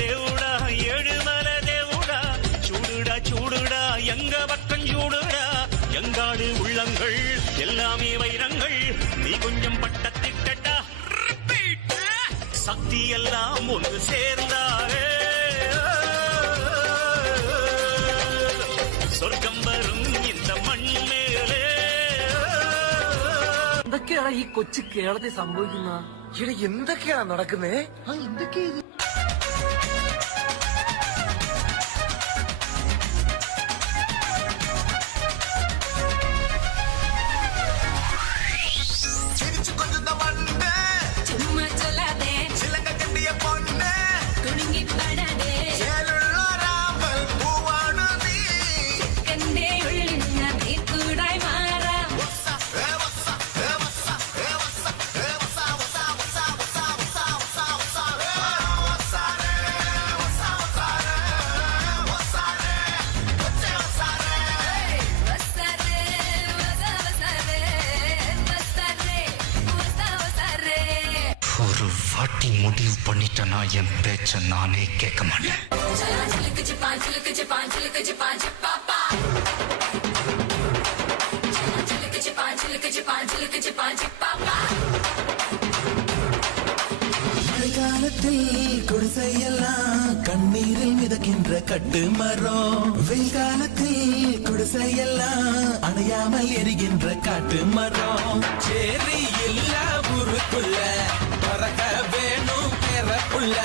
தேவுடா ஏழுமல தேவுடா சூடுடா சூடுடா எங்க பக்கம் சூடுடா எங்காடு உள்ளங்கள் எல்லாமே வைரங்கள் நீ கொஞ்சம் பட்டத்திட்டா சக்தி எல்லாம் ஒன்று சேர்ந்தாரே சொர்க்கம் வரும் இந்த மண் மேலே എന്തൊക്കെയാണ് ഈ കൊച്ചു കേരളത്തിൽ സംഭവിക്കുന്ന ഇവിടെ എന്തൊക്കെയാണ് നടക്കുന്നേ എന്തൊക്കെയാ ஒரு வாட்டி முடிவு பண்ணிட்டேன்னா என் பேச்ச நானே கேட்க மாட்டேன். காலத்தில் குடிசையெல்லாம் கண்ணீரில் மிதக்கின்ற கட்டு மரம், வெயில் காலத்தில் குடிசையெல்லாம் அணையாமல் எரிகின்ற காட்டு மரம். சேரி எல்லா ஊருக்குள்ள பறக்க வேணும் பிறப்புள்ள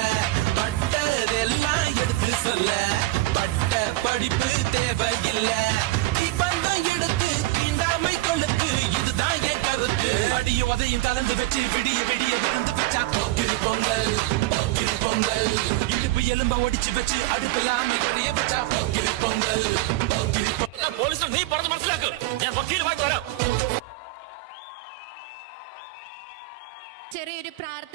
பட்டதெல்லாம் எடுத்து சொல்ல பட்ட படிப்பு தேவையில்லை. பந்தம் எடுத்து தீண்டாமை கொழுத்து இதுதான் என் கருத்து. அடியும் அதையும் கலந்து வச்சு விடிய விடிய விழுந்து வச்சா போக்கிரு பொங்கல் போக்கிரு பொங்கல். இடுப்பு எலும்ப ஒடிச்சு வச்சு அடுப்பில்லாம கடிய வச்சா போக்கிரு பொங்கல் போக்கிரு பொங்கல். போலீஸ் நீ പറഞ്ഞ് മനസ്സിലാക്ക് ഞാൻ വക്കീലുമായിട്ട് വരാം. ചെറിയൊരു പ്രാർത്ഥന